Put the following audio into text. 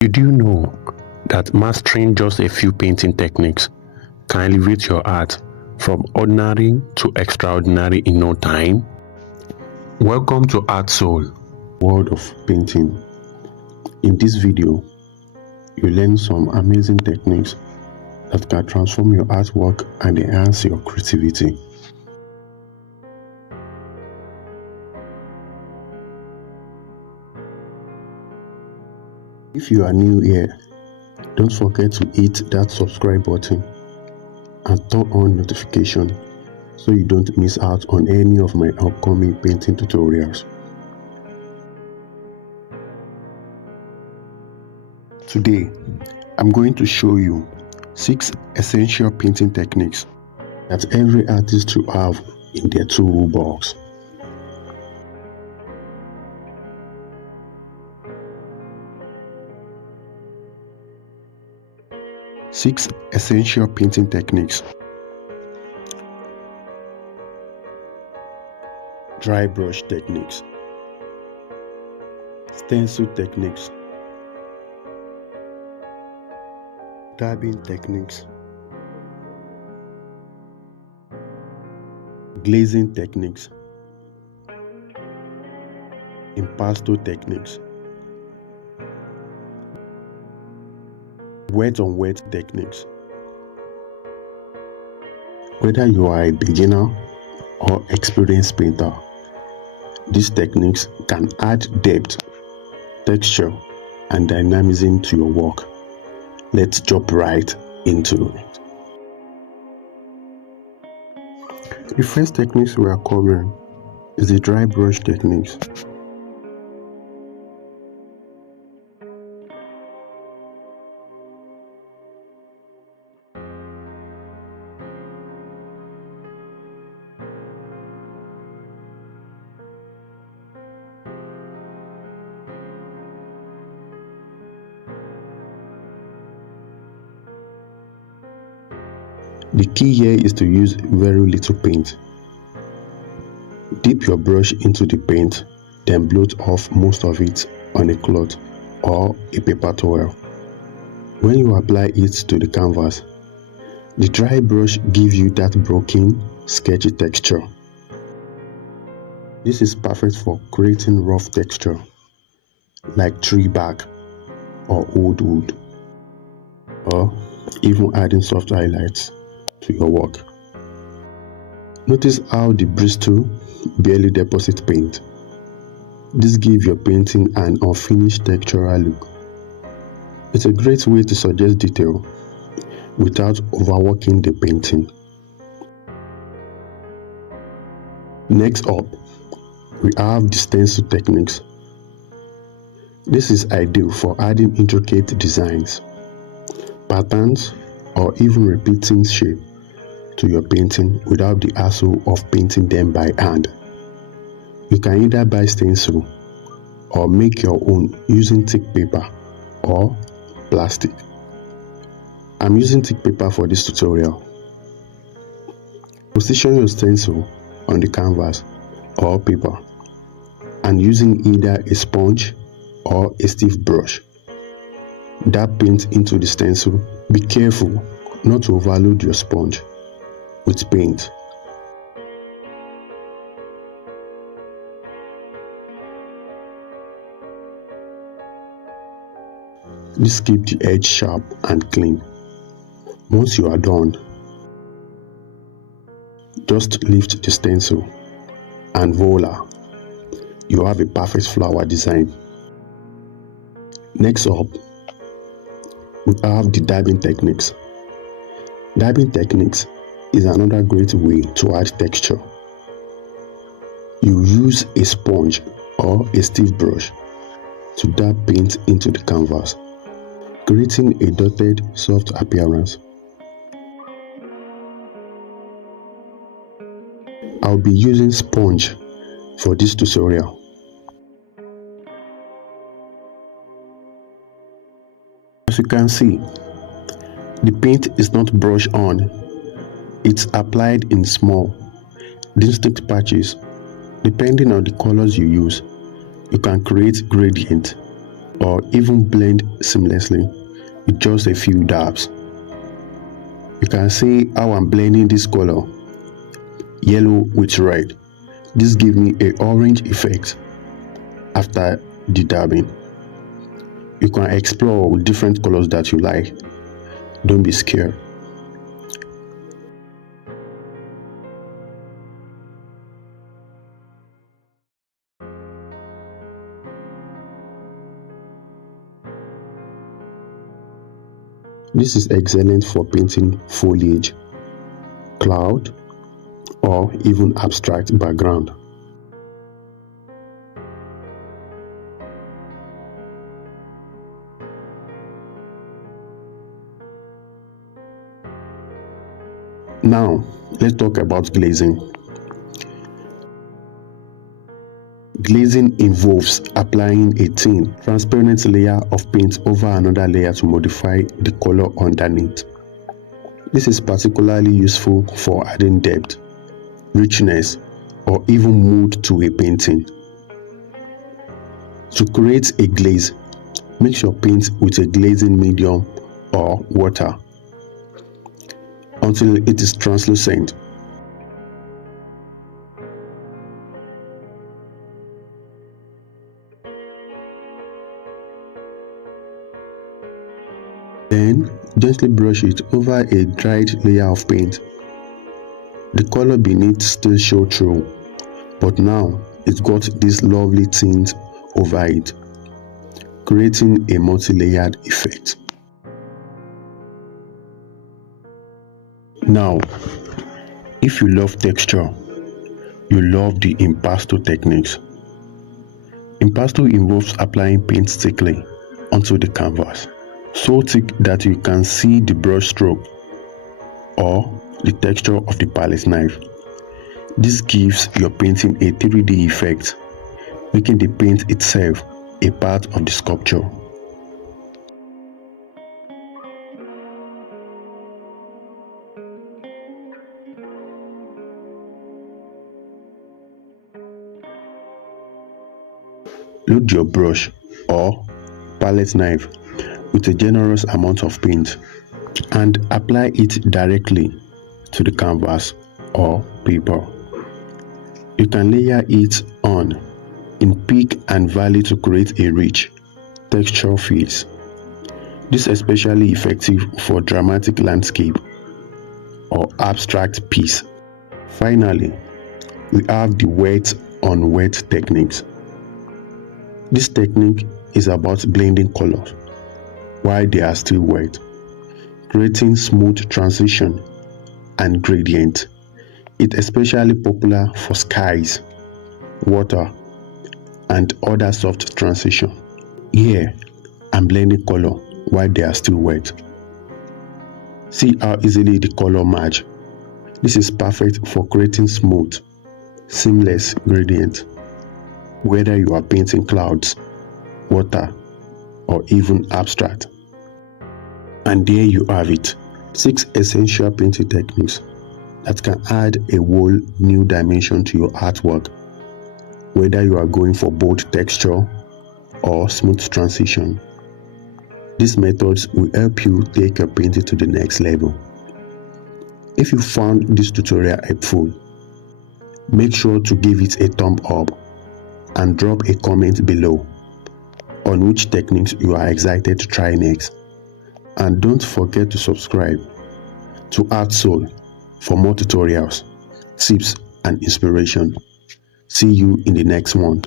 Did you know that mastering just a few painting techniques can elevate your art from ordinary to extraordinary in no time? Welcome to Art Soul, world of painting. In this video, you learn some amazing techniques that can transform your artwork and enhance your creativity. If you are new here, don't forget to hit that subscribe button and turn on notification so you don't miss out on any of my upcoming painting tutorials. Today, I'm going to show you 6 essential painting techniques that every artist should have in their toolbox. Six essential painting techniques. Dry brush techniques, stencil techniques, dabbing techniques, glazing techniques, impasto techniques, wet on wet techniques. Whether you are a beginner or experienced painter, these techniques can add depth, texture, and dynamism to your work. Let's jump right into it. The first techniques we are covering is the dry brush techniques. The key here is to use very little paint. Dip your brush into the paint, then blot off most of it on a cloth or a paper towel. When you apply it to the canvas, the dry brush gives you that broken, sketchy texture. This is perfect for creating rough texture like tree bark or old wood, or even adding soft highlights to your work. Notice how the bristle barely deposits paint. This gives your painting an unfinished textural look. It's a great way to suggest detail without overworking the painting. Next up, we have the stencil techniques. This is ideal for adding intricate designs, patterns, or even repeating shapes to your painting without the hassle of painting them by hand. You can either buy stencil or make your own using thick paper or plastic. I'm using thick paper for this tutorial. Position your stencil on the canvas or paper and using either a sponge or a stiff brush, dab paint into the stencil. Be careful not to overload your sponge with paint. This keeps the edge sharp and clean. Once you are done, just lift the stencil and voila, you have a perfect flower design. Next up, we have the dabbing techniques. Dabbing techniques is another great way to add texture. You use a sponge or a stiff brush to dab paint into the canvas, creating a dotted, soft appearance. I'll be using sponge for this tutorial. As you can see, the paint is not brushed on, it's applied in small, distinct patches. Depending on the colors you use, you can create gradient or even blend seamlessly with just a few dabs. You can see how I'm blending this color, yellow with red. This gives me an orange effect after the dabbing. You can explore with different colors that you like. Don't be scared. This is excellent for painting foliage, cloud, or even abstract background. Now, let's talk about glazing. Glazing involves applying a thin, transparent layer of paint over another layer to modify the color underneath. This is particularly useful for adding depth, richness, or even mood to a painting. To create a glaze, mix your paint with a glazing medium or water until it is translucent. Then, gently brush it over a dried layer of paint. The color beneath still shows through, but now it's got this lovely tint over it, creating a multi-layered effect. Now, if you love texture, you love the impasto techniques. Impasto involves applying paint thickly onto the canvas, so thick that you can see the brush stroke or the texture of the palette knife. This gives your painting a 3D effect, making the paint itself a part of the sculpture. Load your brush or palette knife with a generous amount of paint and apply it directly to the canvas or paper. You can layer it on in peak and valley to create a rich texture feels. This is especially effective for dramatic landscape or abstract piece. Finally, we have the wet on wet techniques. This technique is about blending colors while they are still wet, creating smooth transition and gradient. It's especially popular for skies, water, and other soft transition. Here, I'm blending color while they are still wet. See how easily the color match. This is perfect for creating smooth, seamless gradient, whether you are painting clouds, water, or even abstract. And there you have it, 6 essential painting techniques that can add a whole new dimension to your artwork, whether you are going for bold texture or smooth transition. These methods will help you take your painting to the next level. If you found this tutorial helpful, make sure to give it a thumb up and drop a comment below on which techniques you are excited to try next. And don't forget to subscribe to Art Soul for more tutorials, tips, and inspiration. See you in the next one.